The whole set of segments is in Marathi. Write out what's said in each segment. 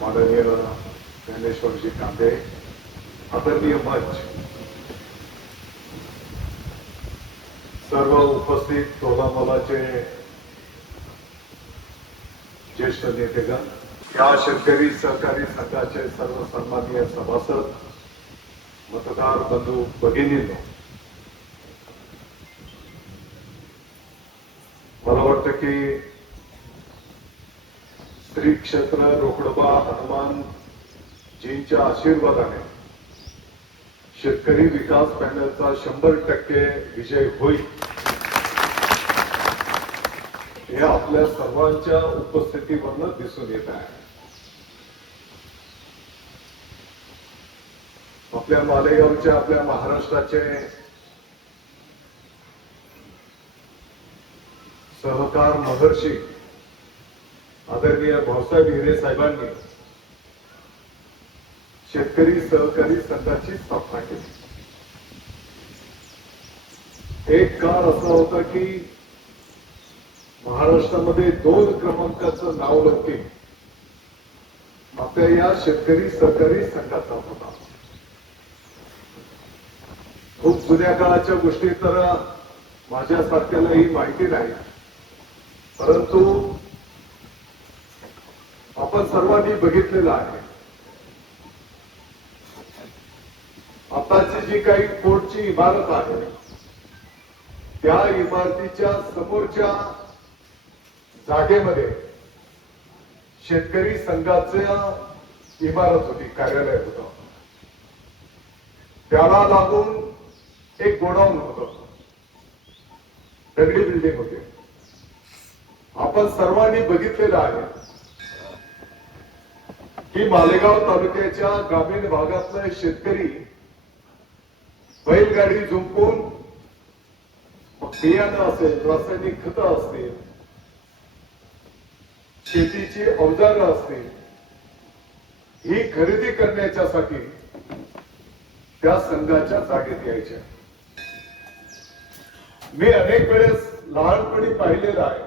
माननीय ज्ञानेश्वरजी कांदे, आदरणीय मंच, सर्व उपस्थित तोलामोलाचे ज्येष्ठ नेतेगण, या शेतकरी सहकारी संघाचे सर्व सन्माननीय सभासद, मतदार बंधू भगिनींनो, मला वाटतं की श्री क्षेत्र रोकडोबा हनुमान जींच्या आशीर्वादाने शेतकरी विकास पॅनलचा 100% विजय होईल, हे आपल्या सर्वांच्या उपस्थितीवरून दिसून येत आहे. आपल्या मालेगावचे, आपल्या महाराष्ट्राचे सहकार महर्षी आदरणीय भाऊसाहेब हिरे साहेबांनी शेतकरी सहकारी संघाची स्थापना केली. एक काळ असा होता की महाराष्ट्रामध्ये 2 क्रमांकाचं नाव लौकिक आपल्या या शेतकरी सहकारी संघाचा होता. खूप जुन्या काळाच्या गोष्टी तर माझ्यासारख्यालाही माहिती नाही, परंतु आपण सर्वांनी बघितलेलं आहे. आताची जी काही कोर्टची इमारत आहे, त्या इमारतीच्या समोरच्या जागेमध्ये शेतकरी संघाच्या इमारत होती, कार्यालय होतं. त्याला लागून एक गोडाऊन होतं, दगडी बिल्डिंग होती. आपण सर्वांनी बघितलेलं आहे की मालेगाव तालुक्याच्या ग्रामीण भागातले शेतकरी बैलगाडी झुंपून बियाणं असेल, रासायनिक खतं असतील, शेतीची अवजारं असतील, ही खरेदी करण्याच्यासाठी त्या संघाच्या जागेत यायच्या. मी अनेक वेळेस लहानपणी पाहिलेलं आहे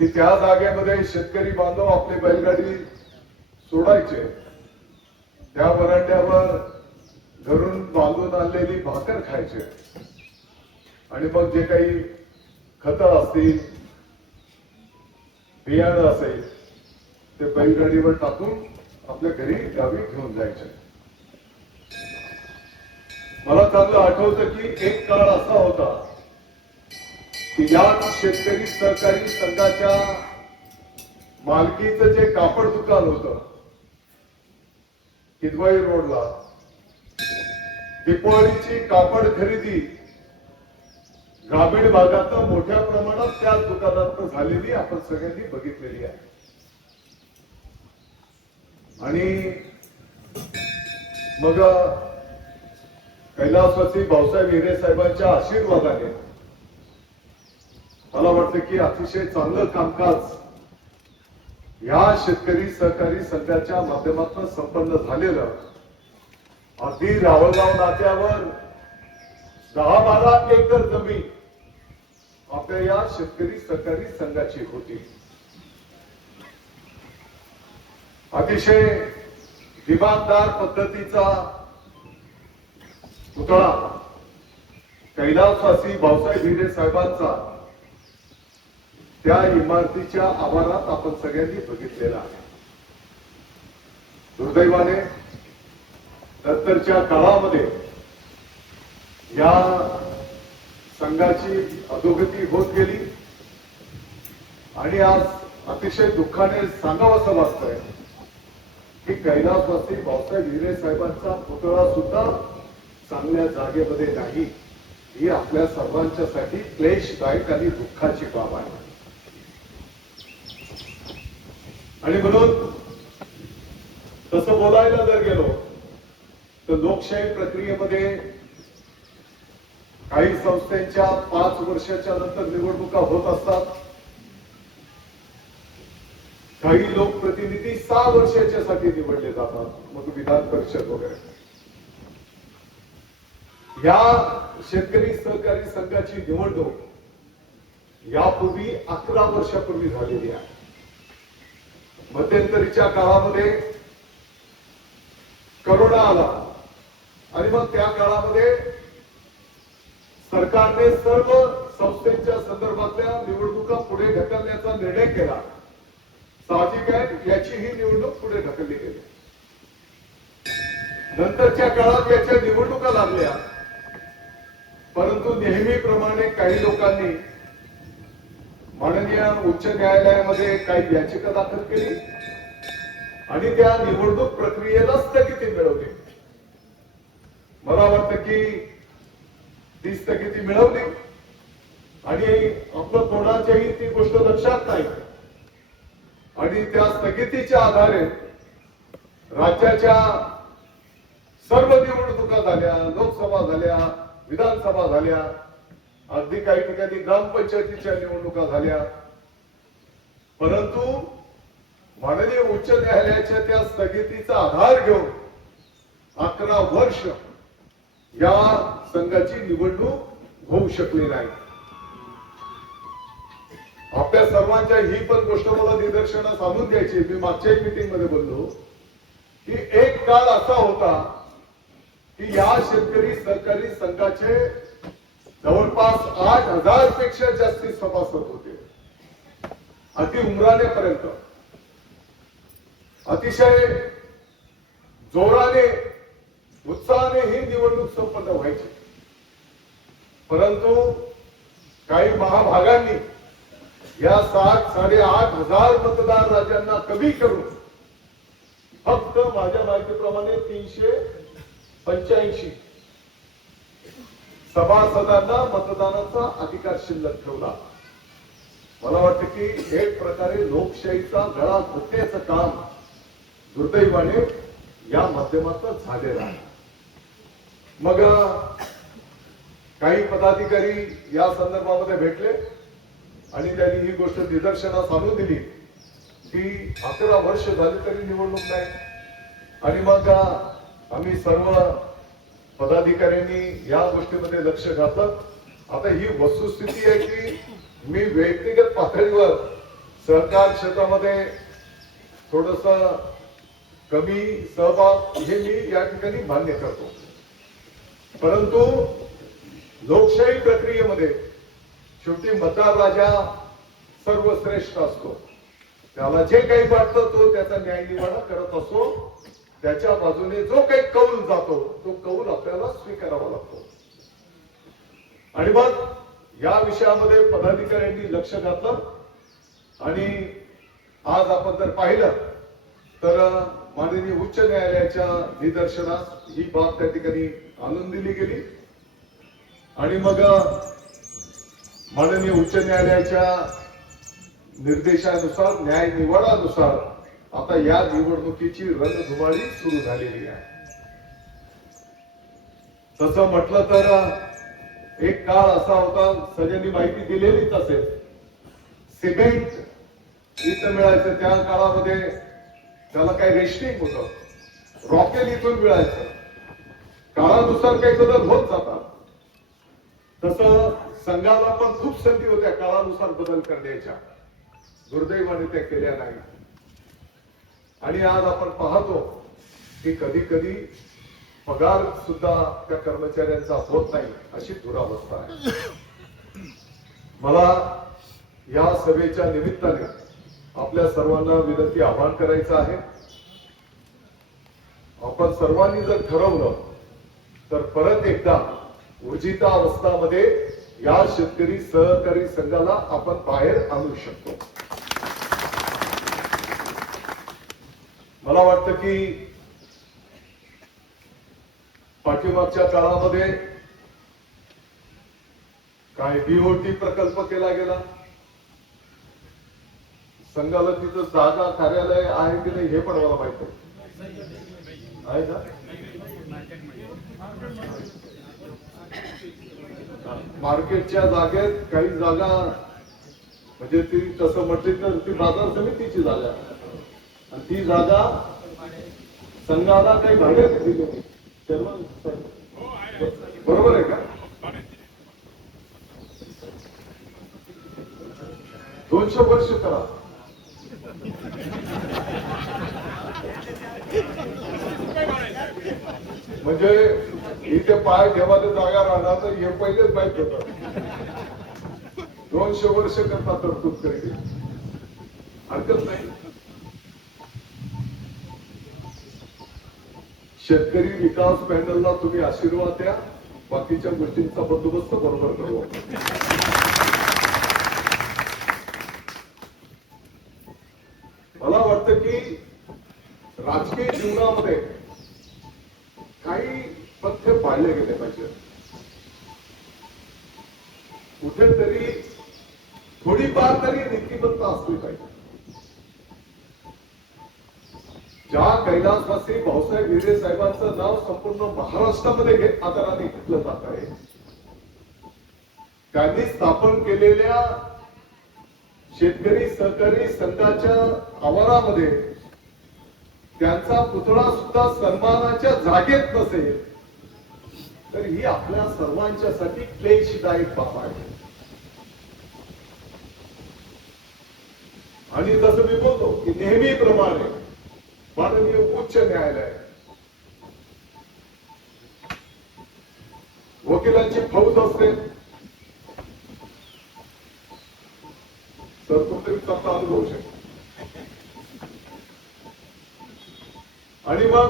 की त्या जागेमध्ये शेतकरी बांधव आपली बैलगाडी सोडायचे, त्या वरांड्यावर घरून बांधून आणलेली भाकर खायचे आणि मग जे काही खतं असतील, बियाणं असेल, ते बैलगाडीवर टाकून आपल्या घरी गावी घेऊन जायचे. मला चांगलं आठवतं की एक काळ असा होता की या शेतकरी सहकारी संघाच्या मालकीचं जे कापड दुकान होतं किदवाई रोडला, दिपावलीची कापड खरेदी ग्रामीण भागात मोठ्या प्रमाणात त्या दुकानात झालेली आपण सगळ्यांनी बघितलेली आहे. आणि मग कैलासवासी भाऊसाहेब हिरे साहेबांच्या आशीर्वादाने मला वाटतं की अतिशय चांगलं कामकाज या शेतकरी सहकारी संघाच्या माध्यमातून संपन्न झालेलं. अगदी रावळगाव नात्यावर 10-12 एकर जमीन आपल्या या शेतकरी सहकारी संघाची होती. अतिशय दिमागदार पद्धतीचा पुतळा कैलासवासी भाऊसाहेब हिरे साहेबांचा त्या इमारतीच्या आवारात आपण सगळ्यांनी बघितलेला आहे. दुर्दैवाने नंतरच्या काळामध्ये या संघाची अधोगती होत गेली आणि आज अतिशय दुःखाने सांगावंसं वाटतंय की कैलासवासी भाऊसाहेब हिरे साहेबांचा पुतळा सुद्धा चांगल्या जागेमध्ये नाही, ही आपल्या सर्वांच्यासाठी क्लेशदायक आणि दुःखाची बाब आहे. आणि म्हणून तसं बोलायला जर गेलो तर लोकशाही प्रक्रियेमध्ये काही संस्थांच्या 5 वर्षाच्या नंतर निवडणुका होत असतात. काही लोकप्रतिनिधी 6 वर्षाच्यासाठी निवडले जातात, मग विधान परिषद वगैरे. या शेतकरी सहकारी संघाची निवडणूक यापूर्वी 11 वर्षापूर्वी झालेली आहे. मध्यंतरीच्या काळामध्ये करोना आला आणि मग त्या काळामध्ये सरकारने सर्व संस्थेच्या संदर्भातल्या निवडणुका पुढे ढकलण्याचा निर्णय केला. साहजिक आहे याची ही निवडणूक पुढे ढकलली गेली. नंतरच्या काळात याच्या निवडणुका लागल्या, परंतु नेहमीप्रमाणे काही लोकांनी माननीय उच्च न्यायालयामध्ये काही याचिका दाखल केली आणि त्या निवडणूक प्रक्रियेला स्थगिती मिळवली. मला वाटतं की ती स्थगिती मिळवली आणि आपलं कोणाच्याही ती गोष्ट लक्षात नाही आणि त्या स्थगितीच्या आधारे राज्याच्या सर्व निवडणुका झाल्या, लोकसभा झाल्या, विधानसभा झाल्या, अगदी काही ठिकाणी ग्रामपंचायतीच्या निवडणुका झाल्या. परंतु माननीय उच्च न्यायालयाच्या त्या स्थगितीचा आधार घेऊन 11 वर्ष या संघाची निवडणूक होऊ शकली नाही. आपल्या सर्वांच्या ही पण गोष्ट मला निदर्शनास आणून द्यायची. मी मागच्या मीटिंग मध्ये बोललो की एक काळ असा होता की या शेतकरी सहकारी संघाचे जवळपास 8,000 पेक्षा जास्ती सभासद होते. अति उमरानेपर्यंत अतिशय जोराने उत्साहाने ही निवडणूक संपन्न व्हायची. परंतु काही महाभागांनी या 7,500 मतदार राजांना कमी करून फक्त माझ्या माहितीप्रमाणे 385 सभासदांना मतदानाचा अधिकार शिल्लक ठेवला. मला वाटतं की एक प्रकारे लोकशाहीचा गळा घोटण्याचं काम दुर्दैवाने या माध्यमातून झालेलं आहे. मग काही पदाधिकारी या संदर्भामध्ये भेटले आणि त्यांनी ही गोष्ट निदर्शनास आणून दिली की 11 वर्ष झाली तरी निवडणूक नाही. आणि मग आम्ही सर्व पदाधिकाऱ्यांनी या गोष्टीमध्ये लक्ष घातलं. आता ही वस्तुस्थिती आहे की मी व्यक्तिगत पातळीवर सहकार क्षेत्रामध्ये थोडस कमी सहभाग हे मी या ठिकाणी मान्य करतो. परंतु लोकशाही प्रक्रियेमध्ये शेवटी मतदार राजा सर्वश्रेष्ठ असतो. त्याला जे काही वाटतं तो त्याचा न्यायनिवाडा करत असतो. त्याच्या बाजूने जो काही कौल जातो तो कौल आपल्याला स्वीकारावा लागतो. आणि मग या विषयामध्ये पदाधिकाऱ्यांनी लक्ष घातलं आणि आज आपण जर पाहिलं तर माननीय उच्च न्यायालयाच्या निदर्शनास ही बाब त्या ठिकाणी आणून दिली गेली. आणि मग माननीय उच्च न्यायालयाच्या निर्देशानुसार न्याय निवाडानुसार आता या निवडणुकीची रणधुमाळी सुरू झालेली आहे. तसं म्हटलं तर एक काळ असा होता, सगळ्यांनी माहिती दिलेलीच असेल, सिमेंट इथं मिळायचं. त्या काळामध्ये त्याला काही रेशनिंग होतं, रॉकेल इथून मिळायचं. काळानुसार काही बदल होत जातात. तसं संघाला पण खूप संधी होत्या काळानुसार बदल करण्याच्या. दुर्दैवाने त्या केल्या नाही. आणि आज आपण पाहतो की कधी कधी पगार सुद्धा त्या कर्मचाऱ्यांचा होत नाही, अशी दुरावस्था आहे. मला या सभेच्या निमित्ताने आपल्या सर्वांना विनंती आवाहन करायचं आहे. आपण सर्वांनी जर ठरवलं तर परत एकदा ऊर्जिता अवस्थामध्ये या शेतकरी सहकारी संघाला आपण बाहेर आणू शकतो. मला वाटतं की पाठीमागच्या काळामध्ये काय बीओटी प्रकल्प केला गेला. संघाला तिथं जागा कार्यालय आहे की नाही हे पण मला माहित आहे का. मार्केटच्या जागेत काही जागा म्हणजे ती तसं म्हटली तर ती बाजार समितीची जागा आणि ती जागा संघाला काही भाड्याने दिली. बरोबर आहे का. 200 वर्ष करा म्हणजे इथे पाय ठेवायला जागा राहणार तर हे पहिलेच माहित होत. 200 वर्ष करता तरतूद करेल, हरकत नाही. शेतकरी विकास पॅनलला तुम्ही आशीर्वाद द्या, बाकीच्या गोष्टींचा बंदोबस्त बरोबर करू. मला वाटतं की राजकीय जीवनामध्ये काही पथ्य पाळले गेले पाहिजे. कुठेतरी थोडीफार तरी नीतिमत्ता असली पाहिजे. ज्या कैलासवासी भाऊसाहेब हिरे साहेबांचं नाव संपूर्ण महाराष्ट्रामध्ये आदराने घेतलं जात आहे, त्यांनी स्थापन केलेल्या शेतकरी सहकारी संघाच्या आवारामध्ये त्यांचा पुतळा सुद्धा सन्मानाच्या जागेत नसेल तर ही आपल्या सर्वांच्यासाठी क्लेशदायक बाब आहे. आणि जसं मी बोलतो की नेहमीप्रमाणे माननीय उच्च न्यायालय वकिलांची फौज असते, तर कुठेतरी सत्ता अनुभवू शकते. आणि मग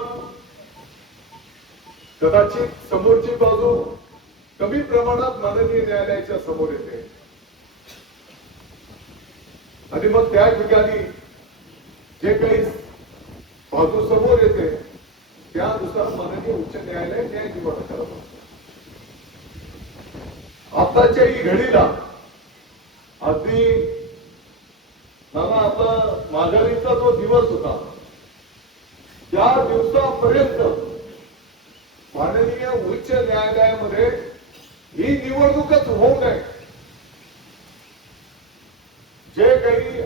कदाचित समोरची बाजू कमी प्रमाणात माननीय न्यायालयाच्या समोर येते आणि मग त्या ठिकाणी जे काही बाजू समोर येते त्यानुसार माननीय उच्च न्यायालय न्याय निवाडा करत असते. आताच्याही घडीला अगदी मला आपला माघारीचा जो दिवस होता त्या दिवसापर्यंत माननीय उच्च न्यायालयामध्ये ही निवडणूकच होऊ नये. जे काही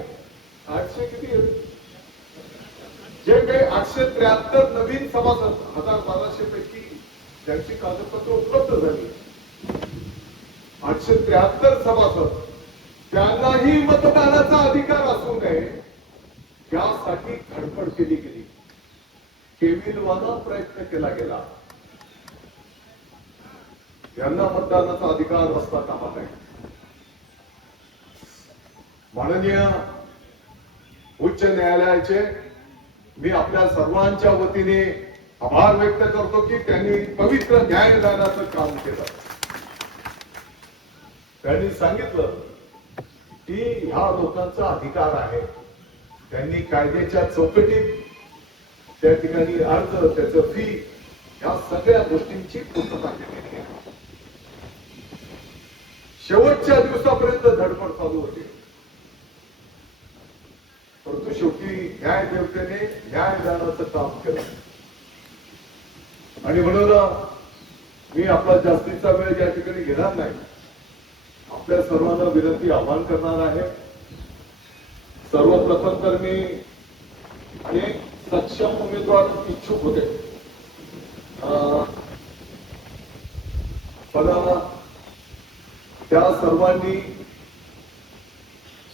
873 नवीन सभासद 1200 पैकी त्यांची कागदपत्र उपलब्ध झाली, 873 सभासद त्यांनाही मतदानाचा अधिकार असू नये यासाठी धडपड केली गेली, केविलवाना प्रयत्न केला गेला. यांना मतदानाचा अधिकार असता कामा नये. माननीय उच्च न्यायालयाचे मी आपल्या सर्वांच्या वतीने आभार व्यक्त करतो की त्यांनी पवित्र न्यायदानाचं काम केलं. त्यांनी सांगितलं की ह्या लोकांचा अधिकार आहे. त्यांनी कायद्याच्या चौकटीत त्या ठिकाणी अर्ज, त्याचं फी, या सगळ्या गोष्टींची पूर्तता केलेली आहे. शेवटच्या दिवसापर्यंत धडपड चालू होती, परंतु शेवटी न्याय देवतेने न्यायदानाचं काम केलं. आणि म्हणून मी आपला जास्तीचा वेळ या ठिकाणी घेणार नाही. आपल्या सर्वांना विनंती आवाहन करणार आहे. सर्वप्रथम तर मी एक सक्षम उमेदवार इच्छुक होते, पण त्या सर्वांनी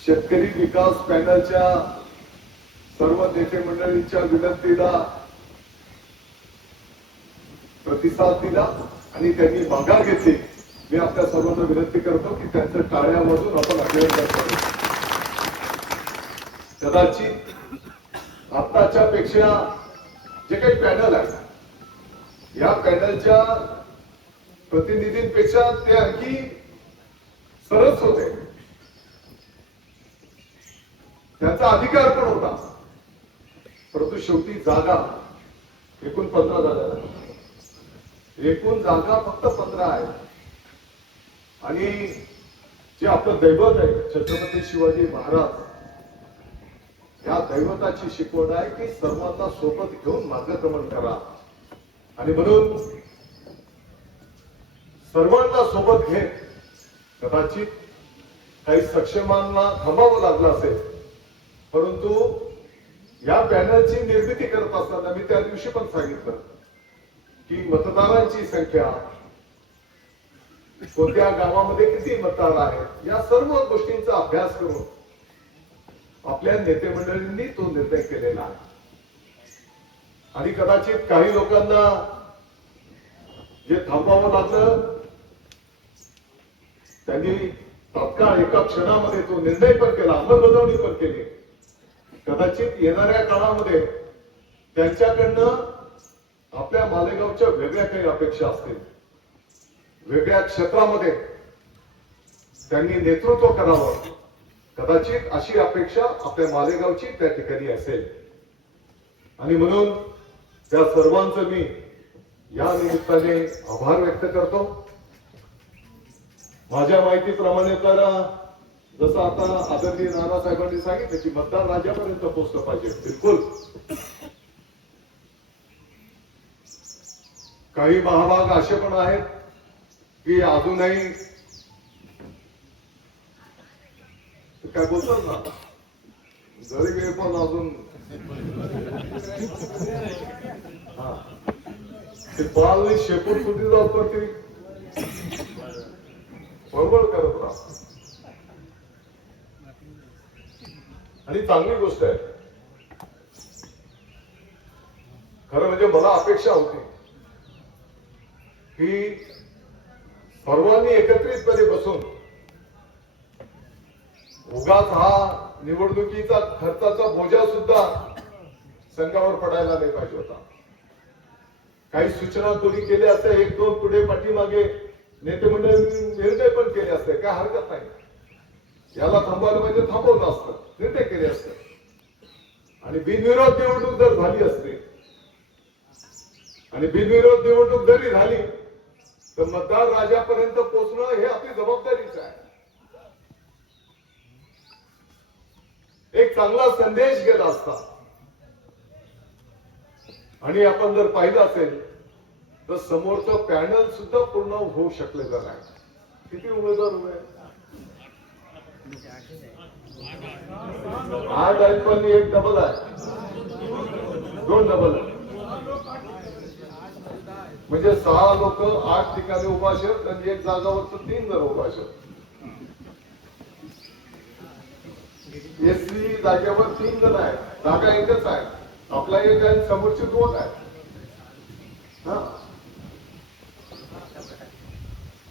शेतकरी विकास पॅनलच्या सर्व नेते मंडळींच्या विनंतीला प्रतिसाद दिला आणि त्यांनी माघार घेतली. मी आपल्या सर्वांना विनंती करतो की त्यांचं टाळ्या वाजून आपण अभिनंदन करू. कदाचित आताच्या पेक्षा जे काही पॅनल आहे या पॅनलच्या प्रतिनिधींपेक्षा ते आणखी सरस होते, त्यांचा अधिकार पण होता. परंतु शेवटी जागा एकूण 15 जागा, एकूण जागा फक्त 15 आहे. आणि जे आपलं दैवत आहे छत्रपती शिवाजी महाराज, या दैवताची शिकवण आहे की सर्वांना सोबत घेऊन मार्गक्रमण करा. आणि म्हणून सर्वांना सोबत घेत कदाचित काही सक्षमांना थांबावं लागलं असेल, परंतु या पॅनलची निर्मिती करत असताना मी त्या दिवशी पण सांगितलं की मतदारांची संख्या, कोणत्या गावामध्ये किती मतदार आहेत, या सर्व गोष्टींचा अभ्यास करून आपल्या नेते मंडळींनी तो निर्णय केलेला आहे. आणि कदाचित काही लोकांना जे थांबावं लागलं त्यांनी तात्काळ एका क्षणामध्ये तो निर्णय पण केला, अंमलबजावणी पण केली. कदाचित येणाऱ्या काळामध्ये त्यांच्याकडनं आपल्या मालेगावच्या वेगळ्या काही अपेक्षा असतील, वेगळ्या क्षेत्रामध्ये त्यांनी नेतृत्व करावं, कदाचित अशी अपेक्षा आपल्या मालेगावची त्या ठिकाणी असेल. आणि म्हणून त्या सर्वांचं मी या निमित्ताने आभार व्यक्त करतो. माझ्या माहितीप्रमाणे तर जसं आता आदरणीय नानासाहेबांनी सांगितलं की मतदार राज्यापर्यंत पोहोचलं पाहिजे. बिलकुल. काही महाभाग असे पण आहेत की अजूनही काय बोलतात ना, गरीब आहे पण अजून ते बाल शेपूट सुटी जात करते, बरोबर करत राहा. आणि चांगली गोष्ट आहे. खरं म्हणजे मला अपेक्षा होती की सर्वांनी एकत्रितपणे बसून उगाच हा निवडणुकीचा खर्चाचा बोजा सुद्धा संघावर पडायला नाही पाहिजे होता. काही सूचना कोणी केल्या असत्या, एक दोन पुढे पाठीमागे नेते मंडळी निर्णय पण केले असते, काय हरकत नाही. याला थांबवायला पाहिजे, थांबवलं असतं, निर्णय केले असते. आणि बिनविरोध निवडणूक जर झाली असते आणि बिनविरोध निवडणूक जरी झाली तर मतदार राजापर्यंत पोहोचणं हे आपली जबाबदारीच आहे. एक चांगला संदेश गेला असता. आणि आपण जर पाहिलं असेल तर समोरचं पॅनल सुद्धा पूर्ण होऊ शकलेलं नाही. किती उमेदवार उभे आहेत? 8 आहेत पण एक डबल आहे, 2 डबल आहे. म्हणजे 6 लोक 8 ठिकाणी उभा आहेत आणि एक जागावर 3 जण उभा आहेत. एससी जागेवर 3 जण आहेत, जागा एकच आहे. आपला एक आहे, समोरचे 2 आहेत.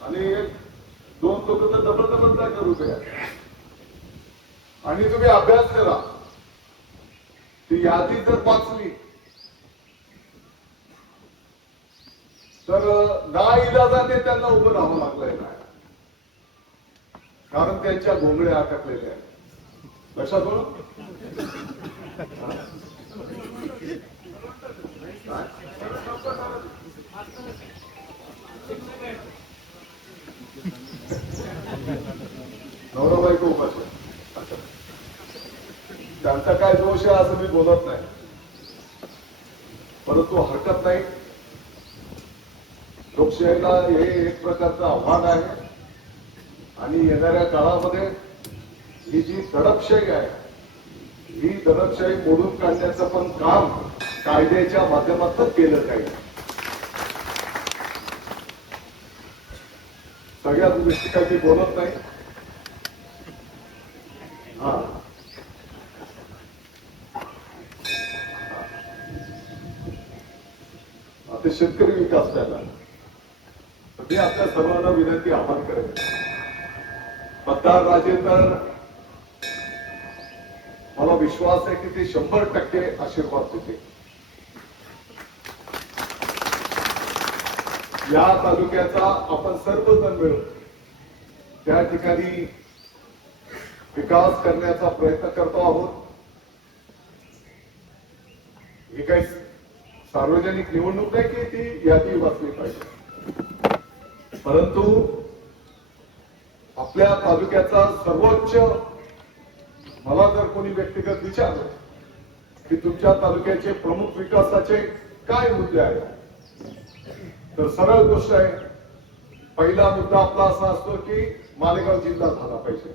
आणि 2 लोक तर डबल जागेवर उभे आहेत. आणि तुम्ही अभ्यास करा, ती यादी जर वाचली तर नाइलाजाने त्यांना उभं राहावं लागलंय नाही, कारण त्यांच्या घोंगड्या अटकलेल्या आहेत. लक्षात हो. नवरा बायको उपास त्यांचा काय दोष आहे असं मी बोलत नाही, परंतु हरकत नाही. लोकशाहीला हे एक प्रकारचं आव्हान आहे. आणि येणाऱ्या काळामध्ये ही जी दडपशाही आहे, ही दडपशाही मोडून काढण्याचं पण काम कायद्याच्या माध्यमातून केलं पाहिजे. सगळ्याच गोष्टी काही बोलत नाही. आता शेतकरी विकास झाला, मी आपल्या सर्वांना विनंती आवाहन करेन, मतदार राजे तर मला विश्वास आहे की ते 100% आशीर्वाद देते. या तालुक्याचा आपण सर्वजण मिळून त्या ठिकाणी विकास करण्याचा प्रयत्न करतो आहोत. ही काही सार्वजनिक निवडणूक नाही की ती यादी वाचली पाहिजे, परंतु आपल्या तालुक्याचा सर्वोच्च, मला जर कोणी व्यक्तिगत विचारलं की तुमच्या तालुक्याचे प्रमुख विकासाचे काय मुद्दे आहेत, तर सरळ गोष्ट आहे, पहिला मुद्दा आपला असा असतो की मालेगाव जिल्हा झाला पाहिजे.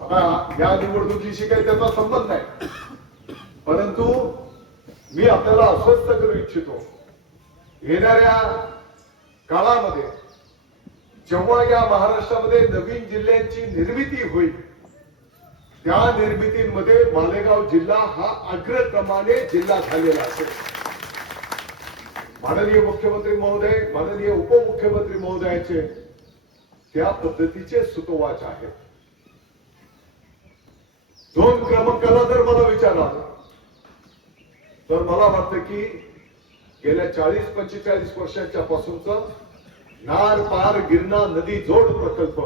आता या निवडणुकीशी काही त्याचा संबंध नाही, परंतु मी आपल्याला आश्वस्त करू इच्छितो, येणाऱ्या काळामध्ये जेव्हा या महाराष्ट्रामध्ये नवीन जिल्ह्यांची निर्मिती होईल त्या निर्मितीमध्ये मालेगाव जिल्हा हा अग्रक्रमाने जिल्हा झालेला असेल. माननीय मुख्यमंत्री महोदय, माननीय उपमुख्यमंत्री महोदयाचे त्या पद्धतीचे सुतोवाच आहेत. 2 क्रमांकाला जर मला विचारला तर मला वाटतं की गेल्या 40-45 वर्षांच्या पासूनचा नार पार गिरणा नदी जोड प्रकल्प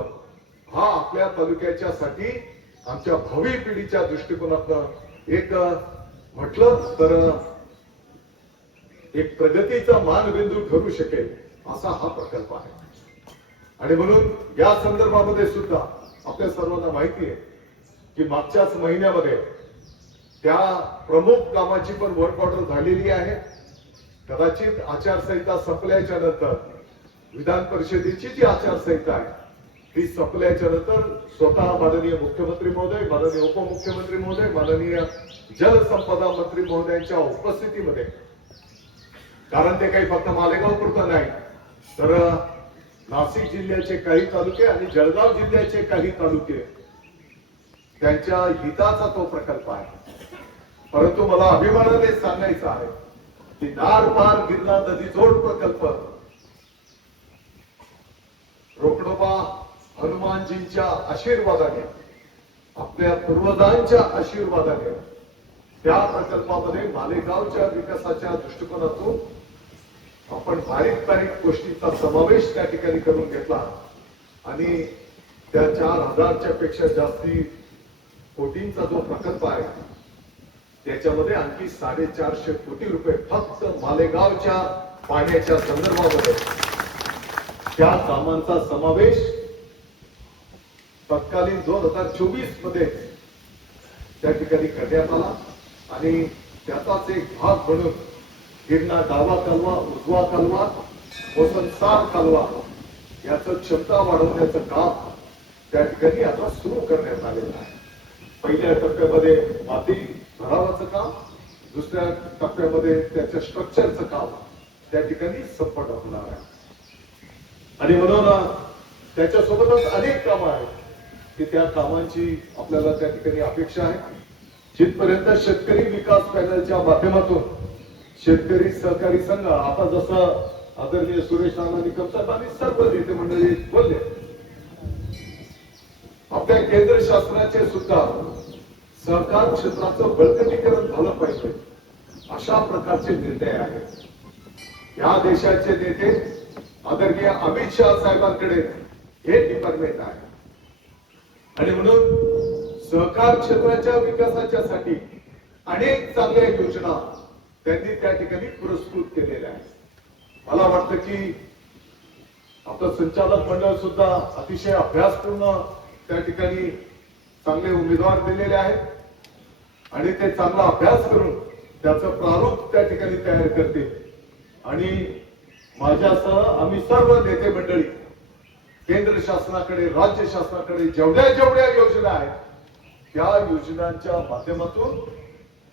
हा आपल्या तालुक्याच्यासाठी आमच्या भावी पिढीच्या दृष्टिकोनातून एक म्हटलं तर एक प्रगतीचा मानबिंदू ठरू शकेल असा हा प्रकल्प आहे. आणि म्हणून या संदर्भामध्ये सुद्धा आपल्या सर्वांना माहिती आहे की मागच्याच महिन्यामध्ये त्या प्रमुख कामाची पण वर्क ऑर्डर झालेली आहे. कदाचित आचारसंहिता संपल्याच्या नंतर विधान परिषदेची जी आचारसंहिता आहे ती संपल्याच्या नंतर स्वतः माननीय मुख्यमंत्री महोदय, माननीय उपमुख्यमंत्री महोदय, माननीय जलसंपदा मंत्री महोदयांच्या उपस्थितीमध्ये, कारण ते काही फक्त मालेगाव पुरतं नाही तर नाशिक जिल्ह्याचे काही तालुके आणि जळगाव जिल्ह्याचे काही तालुके त्यांच्या हिताचा तो प्रकल्प आहे. परंतु मला अभिमानाने सांगायचं आहे की नार पार गिरणा नदी जोड प्रकल्प रोकडोबा हनुमानजींच्या आशीर्वादाने, आपल्या पूर्वजांच्या आशीर्वादाने त्या प्रकल्पामध्ये मालेगावच्या विकासाच्या दृष्टिकोनातून आपण बारीक बारीक गोष्टींचा समावेश त्या ठिकाणी करून घेतला आणि त्या 4000च्या पेक्षा जास्ती कोटींचा जो प्रकल्प आहे त्याच्यामध्ये आणखी 450 कोटी रुपये फक्त मालेगावच्या पाण्याच्या संदर्भामध्ये त्या कामांचा समावेश तत्कालीन 2024 मध्ये त्या ठिकाणी करण्यात आला आणि त्याचाच एक भाग म्हणून गिरणा डावा कालवा, उजवा कालवा, वसंतसार कालवा याचं क्षमता वाढवण्याचं काम त्या ठिकाणी आता सुरू करण्यात आलेलं आहे. पहिल्या टप्प्यामध्ये माती भरावाचं काम, दुसऱ्या टप्प्यामध्ये त्याच्या स्ट्रक्चरचं काम त्या ठिकाणी संपन्न होणार आहे. आणि म्हणून त्याच्यासोबतच अनेक कामं आहेत की त्या कामांची आपल्याला त्या ठिकाणी अपेक्षा आहे. जिथपर्यंत शेतकरी विकास पॅनलच्या माध्यमातून शेतकरी सहकारी संघ, आता जसं आदरणीय सुरेश नाना निकम साहेबांनी सर्व नेते मंडळी बोलले, आपल्या केंद्र शासनाचे सुद्धा सहकार क्षेत्राचं बळकटीकरण झालं पाहिजे अशा प्रकारचे निर्णय आहेत. या देशाचे नेते आदरणीय अमित शहा साहेबांकडे हे डिपार्टमेंट आहे आणि म्हणून सहकार क्षेत्राच्या विकासाच्यासाठी अनेक चांगल्या योजना त्यांनी त्या ठिकाणी पुरस्कृत केलेल्या आहेत. मला वाटतं की आपलं संचालक मंडळ सुद्धा अतिशय अभ्यासपूर्ण त्या ठिकाणी चांगले उमेदवार दिलेले आहेत आणि ते चांगला अभ्यास करून त्याचं प्रारूप त्या ठिकाणी तयार करते. आणि माझ्यासह आम्ही सर्व नेते मंडळी केंद्र शासनाकडे, राज्य शासनाकडे जेवढ्या योजना आहेत त्या योजनांच्या माध्यमातून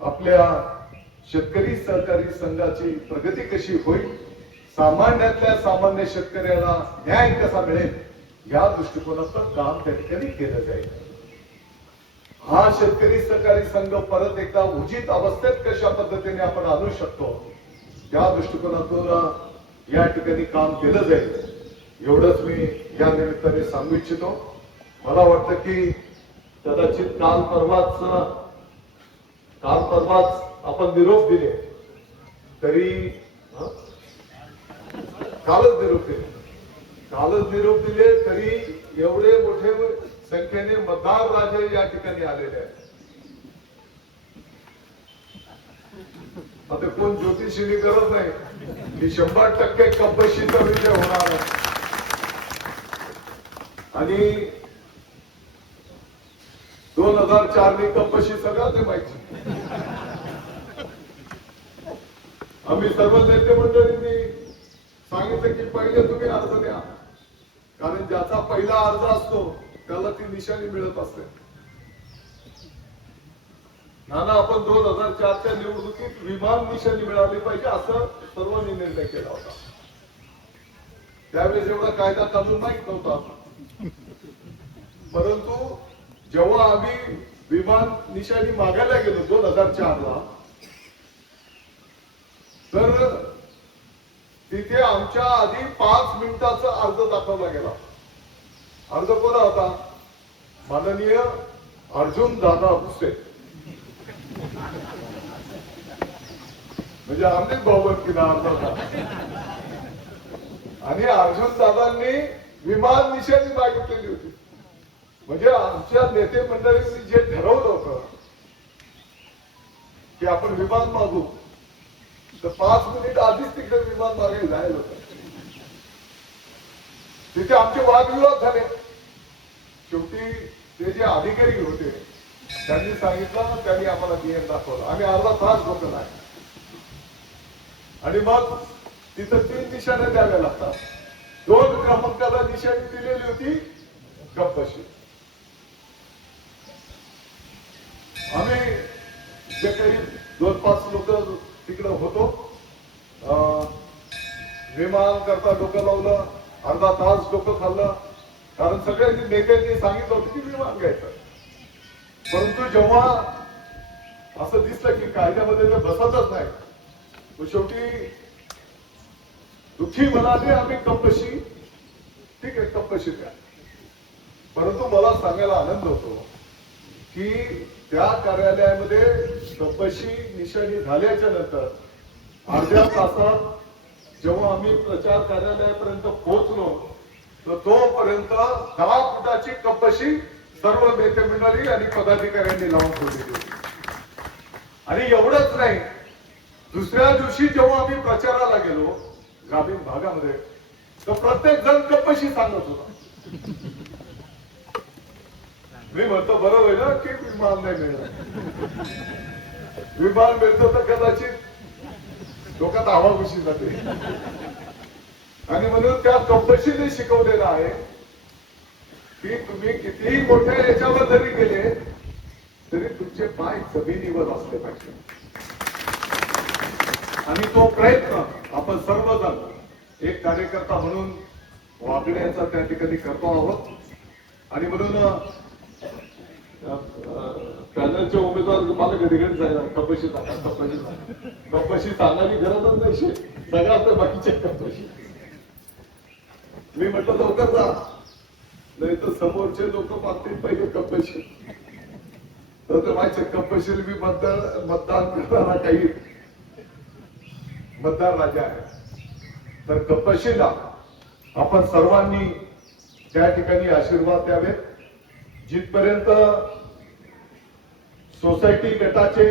आपल्या शेतकरी सहकारी संघाची प्रगती कशी होईल, सामान्यातल्या सामान्य शेतकऱ्याला न्याय कसा मिळेल या दृष्टिकोनातून काम त्या ठिकाणी केलं जाईल. हा शेतकरी सहकारी संघ परत एकदा उचित अवस्थेत कशा पद्धतीने आपण आणू शकतो त्या दृष्टिकोनातून या ठिकाणी काम केलं जाईल एवढंच मी या निमित्ताने सांगू इच्छितो. मला वाटतं की कदाचित काल परवाच आपण निरोप दिले तरी कालच निरोप दिले तरी एवढे मोठे संख्येने मतदार राजे या ठिकाणी आलेले आहेत. आता कोण ज्योतिषीची गरज नाही की 100% कब्बशीचा विजय होणार आहे. आणि 2004 नी कब्बशी सगळ्यांना माहिती. आम्ही सर्व नेते मंडळींनी सांगितलं की पहिले तुम्ही अर्ज द्या, कारण ज्याचा पहिला अर्ज असतो त्याला ती निशाणी मिळत असते. नाना आपण 2004च्या निवडणुकीत विमान निशाणी मिळाली पाहिजे असं सर्वांनी निर्णय केला होता. त्यावेळेस एवढा कायदा कानून माहित नव्हता. परंतु जेव्हा आम्ही विमान निशाणी मागायला गेलो 2004ला, तर तिथे आमच्या आधी 5 मिनिटाचा अर्ज दाखवला गेला. अर्ज कोणा होता? माननीय अर्जुन दादा भुसे, म्हणजे आमचेच भाऊबंदकीला अर्ज होता. आणि अर्जुन दादांनी विमान निशाणी मागितलेली होती. म्हणजे आमच्या नेते मंडळींनी जे ठरवलं होतं की आपण विमान मागू, तर 5 मिनिट आधीच तिकडे विमान मागे जायला होतं. तिथे आमचे वादविवाद झाले. शेवटी ते जे अधिकारी होते त्यांनी सांगितलं, त्यांनी आम्हाला नियम दाखवला. आम्ही अर्धा तास डोकं नाही. आणि मग तिथं 3 निशाण्या द्याव्या लागतात. 2 क्रमांकाला निशाणी दिलेली होती गप्पशी. आम्ही जे काही 2-5 लोक तिकडे होतो, विमान करता डोकं लावलं, अर्धा तास डोकं खाल्लं. कारण सगळ्यांनी नेत्यांनी सांगितलं होतं की विमान घ्यायचं. परंतु जेव्हा असं दिसलं की कायद्यामध्ये ते बसतच नाही, तो शेवटी दुःखी मनाने आम्ही कप्पशी, ठीक आहे कप्पशी द्या. परंतु मला सांगायला आनंद होतो की त्या कार्यालयामध्ये कप्पशी निशाणी झाल्याच्या नंतर अर्ध्या तासात जेव्हा आम्ही प्रचार कार्यालयापर्यंत पोहोचलो, तर तोपर्यंत 10 फुटाची कप्पशी सर्व नेते मंडळी आणि पदाधिकाऱ्यांनी लावून ठेवलेली होती. आणि एवढंच नाही, दुसऱ्या दिवशी जेव्हा आम्ही प्रचाराला गेलो ग्रामीण भागामध्ये, तर प्रत्येक जण कप्पशी सांगत होता. मी म्हणतो बरं होईल ना की विमान नाही मिळणार. विमान मिळतं तर कदाचित डोक्यात हवा घुशी जाते. आणि म्हणून त्या कप्पशीने शिकवलेलं आहे की तुम्ही कितीही मोठ्या याच्यावर जरी गेले तरी तुमचे पाय जमिनीवर असले पाहिजे. आणि तो प्रयत्न आपण सर्वजण एक कार्यकर्ता म्हणून वागण्याचा त्या ठिकाणी करतो आहोत. आणि म्हणून पॅनलचे उमेदवार मला कधी कधी जायला कप्पशी सांगा, कप्पशी सांगा. कप्पशी सांगायची गरजच नाही. सगळ्या तर बाकीच्या कप्पशी. मी म्हटलं लवकर जा, नाही तर समोरचे लोक मागतील पहिले कप्पशी. तर माझ्या कप्पशील मी मतदान करणारा काही मतदार राजा आहे. तर कप्पशीला आपण सर्वांनी त्या ठिकाणी आशीर्वाद द्यावे. जिथपर्यंत सोसायटी गटाचे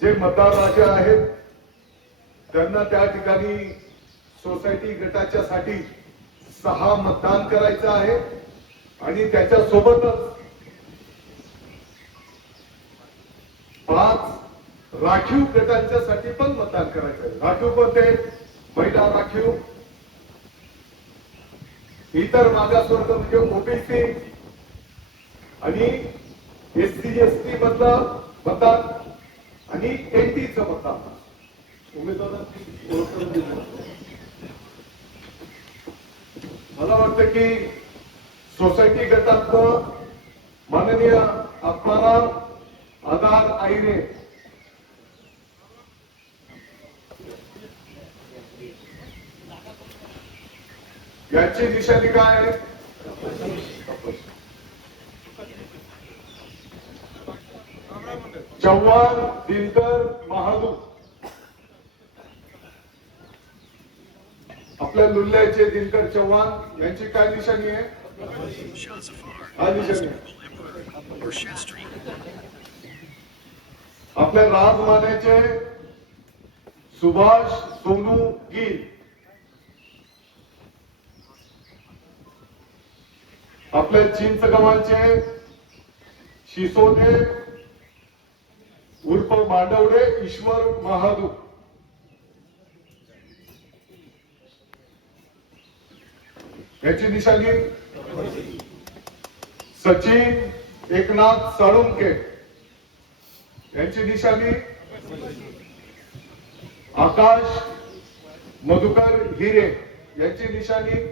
जे मतदार राजा आहेत त्यांना त्या ठिकाणी सोसायटी गटाच्या साठी 6 मतदान करायचं आहे. आणि त्याच्या सोबतच 5 राखीव गटांच्या साठी पण मतदान करायचं आहे. राखीव कोणते? महिला राखीव, इतर मागासवर्ग म्हणजे ओबीसी आणि एससी एसटी मधला मतदान आणि एनटीचं मतदान. उमेदवारांची ओळख करून दिली. मला वाटतं की सोसायटी गटातलं माननीय आत्माराम आधार आईने याची निशाणी काय आहे? चव्हाण दिनकर महादू. आपल्या लुल्ल्याचे दिनकर चव्हाण यांची काय निशाणी आहे? हा निशाणी आपल्या राजमान्याचे सुभाष सोनू गिल. आपल्या चिंचगावांचे शिसोदे उर्फ मांडवडे ईश्वर महादू. याची निशाणी सचिन एकनाथ साळुंके. यांची निशाणी आकाश मधुकर हिरे. यांची निशाणी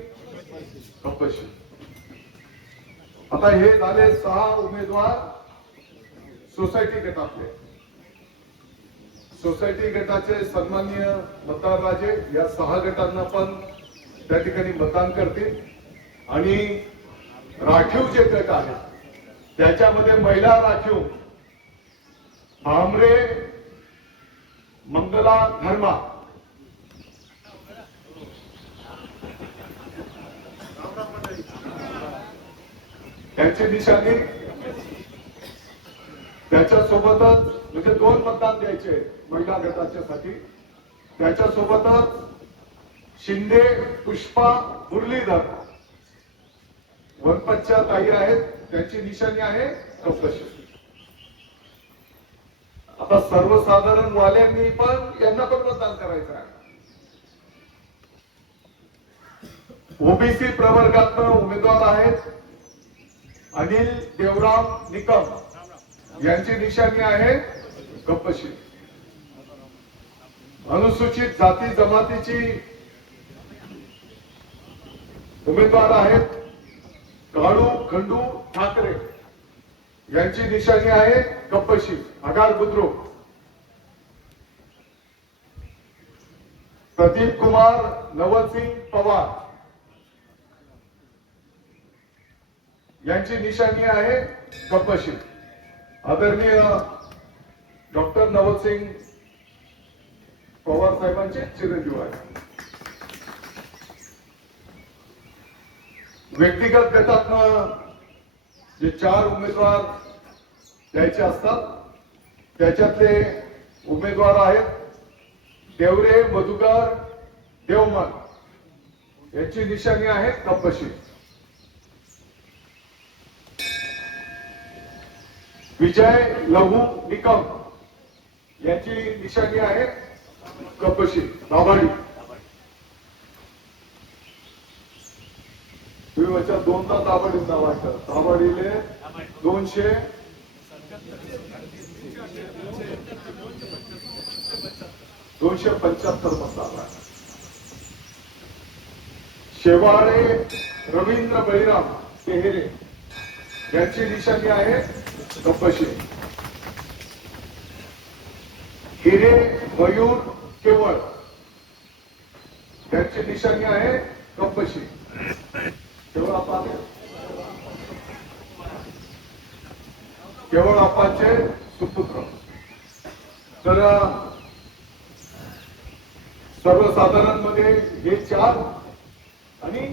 कप्पशी. आता हे झाले 6 उमेदवार सोसायटी गटातले. सोसायटी गटाचे सन्माननीय मतदार राजे या 6 गटांना पण त्या ठिकाणी मतदान करतील. आणि राखीव जे गट आहेत त्याच्यामध्ये महिला राखीव भामरे मंगला धर्मा त्यांची निशाणी, त्याच्यासोबतच म्हणजे 2 मतदान द्यायचे महिला गटाच्या साठी. त्याच्यासोबतच शिंदे पुष्पा मुरलीधर वनपतच्या ताई आहेत, त्यांची निशाणी आहे कपशी. आता सर्वसाधारण वाल्यांनी पण यांना पण मतदान करायचं आहे. ओबीसी प्रवर्गातून उमेदवार आहेत अनिल देवराम निकम, यांची निशाणी आहे कपशी. अनुसूचित जाती जमातीची उमेदवार आहेत काळू खंडू ठाकरे, यांची निशाणी आहे कपशी आगार बुद्रुक. प्रदीप कुमार नवलसिंग पवार, यांची निशाणी आहे कपशी. आदरणीय डॉक्टर नवलसिंग पवार साहेबांचे चिरंजीव आहे. व्यक्तिगत गटातनं जे 4 उमेदवार द्यायचे असतात त्याच्यातले उमेदवार आहेत देवरे मधुकर देवमन, यांची निशाणी आहे कपशी. विजय लहू निकम, यांची निशाणी आहे कपशी दाभाडी. तुम्ही वरच्या 2दा दाभाडी नाव वाटतं. दाभाडीले 275 मतदार. शेवाळे रवींद्र बळीराम तेहरे, यांची निशाणी आहे कपशी. हिरे मयूर केवळ, यांची निशाणी आहे कपशी. केवळ आपाचे सुपुत्र. तर सर्वसाधारण मध्ये हे 4 आणि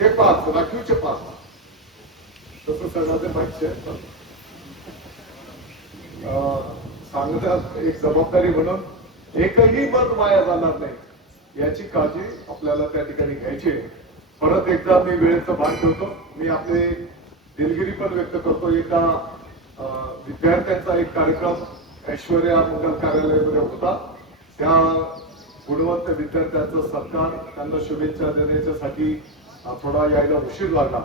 ते 5 राखीवचे 5. तसं सगळं माहिती आहे. सांगण्यात एक जबाबदारी म्हणून एकही मत वाया जाणार नाही याची काळजी आपल्याला त्या ठिकाणी घ्यायची आहे. परत एकदा मी वेळेचं भान ठेवतो. मी आपले दिलगिरी पण व्यक्त करतो. एका विद्यार्थ्यांचा एक कार्यक्रम ऐश्वर्या मंगल कार्यालयामध्ये होता. त्या गुणवंत विद्यार्थ्यांचा सत्कार, त्यांना शुभेच्छा देण्यासाठी थोडा यायला उशीर लागला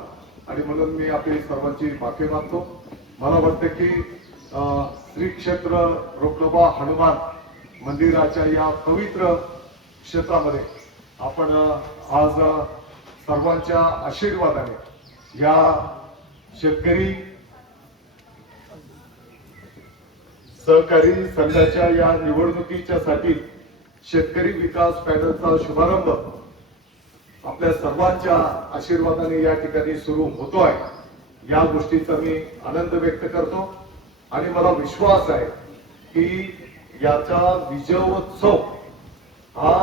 आणि म्हणून मी आपली सर्वांची माफी मागतो. मला वाटतं की श्री क्षेत्र रोकडोबा हनुमान मंदिराच्या या पवित्र क्षेत्रामध्ये आपण आज सर्वांच्या आशीर्वादाने या शेतकरी सहकारी संघाच्या या निवडणुकीच्या साठी शेतकरी विकास पॅनलचा शुभारंभ आपल्या सर्वांच्या आशीर्वादाने या ठिकाणी सुरू होतोय. या गोष्टीचा मी आनंद व्यक्त करतो आणि मला विश्वास आहे की याचा विजयोत्सव हा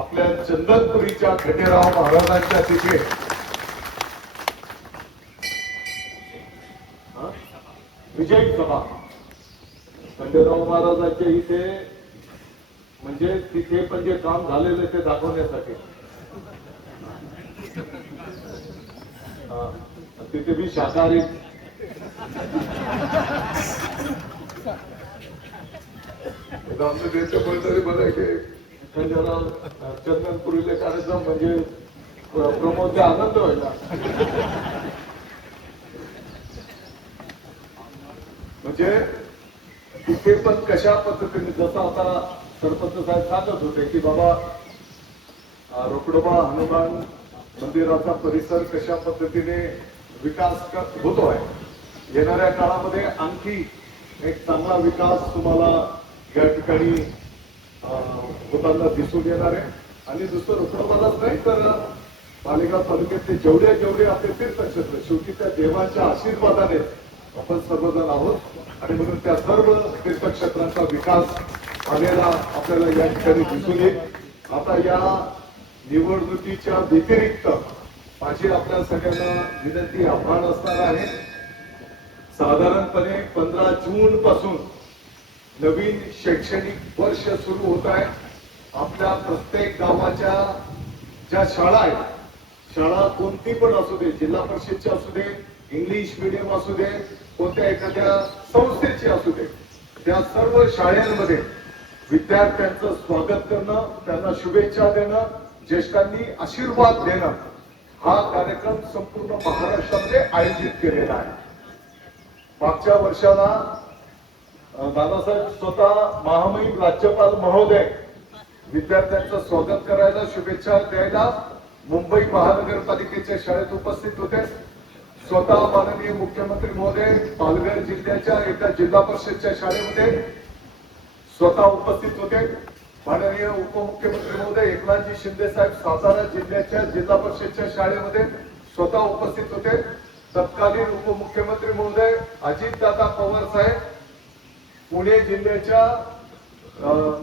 आपल्या चंदनपुरीच्या खंडेराव महाराजांच्या तिथे विजय सभा खंडेराव महाराजांच्या इथे म्हणजे तिथे पण जे काम झालेलं ते दाखवण्यासाठी तिथे मी शाकाहारी आमचं देश कोणीतरी बघायचे खंडेराव चंदनपुरीले कार्यक्रम म्हणजे प्रमोदचा आनंद व्हायला. म्हणजे तिथे पण कशा पद्धतीने जसं आता सरपंच साहेब सांगत होते की बाबा रोकडोबा हनुमान मंदिराचा परिसर कशा पद्धतीने विकास होतो आहे। येणाऱ्या काळामध्ये आणखी एक चांगला विकास तुम्हाला या ठिकाणी होताना दिसून येणार आहे। आणि दुसरं रुग्णवालाच नाही तर मालेगाव तालुक्यातले जेवढे जेवढे आपले तीर्थक्षेत्र शेवटी त्या देवाच्या आशीर्वादाने आपण सर्वजण आहोत आणि म्हणून त्या सर्व तीर्थक्षेत्रांचा विकास झालेला आपल्याला या ठिकाणी दिसून येईल। आता या निवडणुकीच्या व्यतिरिक्त माझी आपल्या सगळ्यांना विनंती आव्हान असणार आहे। साधारणपणे 15 जून पासून नवीन शैक्षणिक वर्ष सुरू होत आहे। आपल्या प्रत्येक गावाच्या ज्या शाळा आहेत, शाळा कोणती पण असू दे, जिल्हा परिषदची असू दे, इंग्लिश मीडियम असू दे, कोणत्या एखाद्या संस्थेची असू दे, त्या सर्व शाळांमध्ये विद्यार्थ्यांचं स्वागत करणं, त्यांना शुभेच्छा देणं, ज्येष्ठांनी आशीर्वाद देणं हा कार्यक्रम संपूर्ण महाराष्ट्रामध्ये आयोजित केलेला आहे। मागच्या वर्षाला दादासाहेब स्वतः महामहिम राज्यपाल महोदय विद्यार्थ्यांचं स्वागत करायला, शुभेच्छा द्यायला मुंबई महानगरपालिकेच्या शाळेत उपस्थित होते। स्वतः माननीय मुख्यमंत्री महोदय पालघर जिल्ह्याच्या एका जिल्हा परिषदच्या शाळेमध्ये स्वतः उपस्थित होते। माननीय उपमुख्यमंत्री महोदय एकनाथजी शिंदे साहेब सातारा जिल्ह्याच्या जिल्हा परिषदच्या शाळेमध्ये स्वतः उपस्थित होते। तत्कालीन उपमुख्यमंत्री महोदय अजितदादा पवार साहेब पुणे जिल्ह्याच्या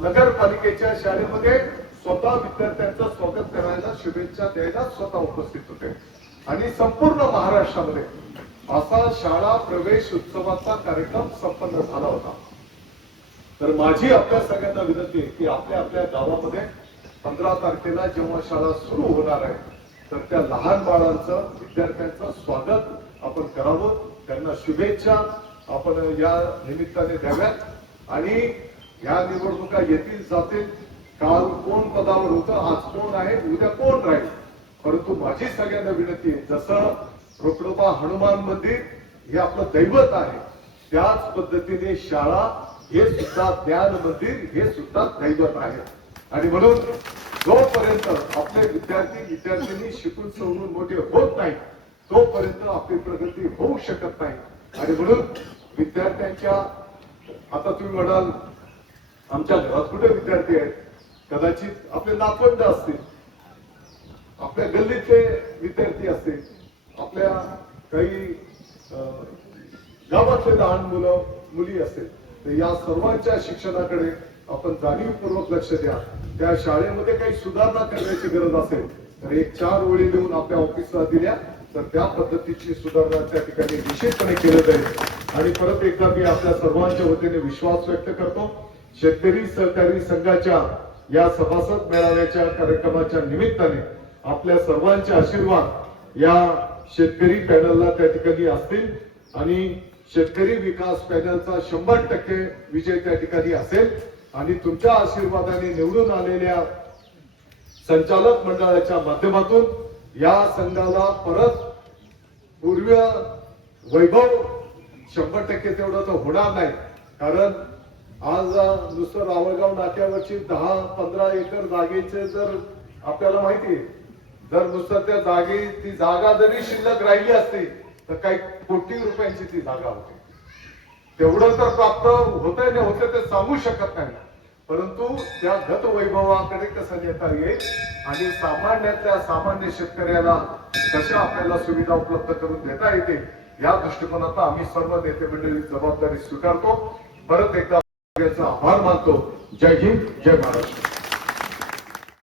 नगरपालिकेच्या शाळेमध्ये स्वतः विद्यार्थ्यांचं स्वागत करायला, शुभेच्छा द्यायला स्वतः उपस्थित होते। आणि संपूर्ण महाराष्ट्रामध्ये असा शाळा प्रवेश उत्सवाचा कार्यक्रम संपन्न झाला होता। तर माझी आपल्या सगळ्यांना विनंती आहे की आपल्या आपल्या गावामध्ये 15 तारखेला जेव्हा शाळा सुरू होणार आहे तर त्या लहान बाळांचं, विद्यार्थ्यांचं स्वागत आपण करावं, त्यांना शुभेच्छा आपण या निमित्ताने द्याव्यात। आणि या निवडणुका येतील जातील, काल कोण पदावर होतं, आज कोण आहे, उद्या कोण राहील, परंतु माझी सगळ्यांना विनंती आहे, जसं रुक्रोबा हनुमान मंदिर हे आपलं दैवत आहे, त्याच पद्धतीने शाळा हे सुद्धा ज्ञान मंदिर हे सुद्धा दैवत आहे। आणि म्हणून जोपर्यंत आपले विद्यार्थी शिकून सवरून मोठे होत नाही तोपर्यंत आपली प्रगती होऊ शकत नाही। आणि म्हणून विद्यार्थ्यांच्या, आता तुम्ही म्हणाल आमच्या घरात कुठे विद्यार्थी आहेत, कदाचित आपले नातवंड असतील, आपल्या गल्लीतले विद्यार्थी असतील, आपल्या काही गावातले लहान मुलं मुली असतील, तर या सर्वांच्या शिक्षणाकडे आपण जाणीवपूर्वक लक्ष द्या। त्या शाळेमध्ये काही सुधारणा करण्याची गरज असेल तर एक 4 ओळी लिहून आपल्या ऑफिसला दिल्या तर त्या पद्धतीची सुधारणा त्या ठिकाणी निश्चितपणे केलं जाईल। आणि परत एकदा मी आपल्या सर्वांच्या वतीने विश्वास व्यक्त करतो, शेतकरी सहकारी संघाच्या या सभासद मेळाव्याच्या कार्यक्रमाच्या निमित्ताने आपल्या सर्वांचे आशीर्वाद या शेतकरी पॅनलला त्या ठिकाणी असतील आणि शेतकरी विकास पॅनलचा 100% विजय त्या ठिकाणी असेल। आणि तुमच्या आशीर्वादाने निवडून आलेल्या संचालक मंडळाच्या माध्यमातून या संघाला परत पूर्व वैभव 100% तेवढं तर होणार नाही। कारण आज नुसतं रावळगाव नाक्यावरची 10-15 एकर जागेचे जर आपल्याला माहिती आहे, जर नुसतं त्या ती जागा जरी शिल्लक राहिली असती तर काही कोटी रुपयांची ती जागा होती। तेवढं तर प्राप्त होतंय नाही होतं ते सांगू शकत नाही, परंतु त्या गत वैभवाकडे कसं नेता येईल आणि सामान्यातल्या सामान्य शेतकऱ्याला कशा आपल्याला सुविधा उपलब्ध करून देता येते या दृष्टिकोनात आम्ही सर्व नेते मंडळी जबाबदारी स्वीकारतो। परत एकदा आभार मानतो। जय हिंद, जय महाराष्ट्र।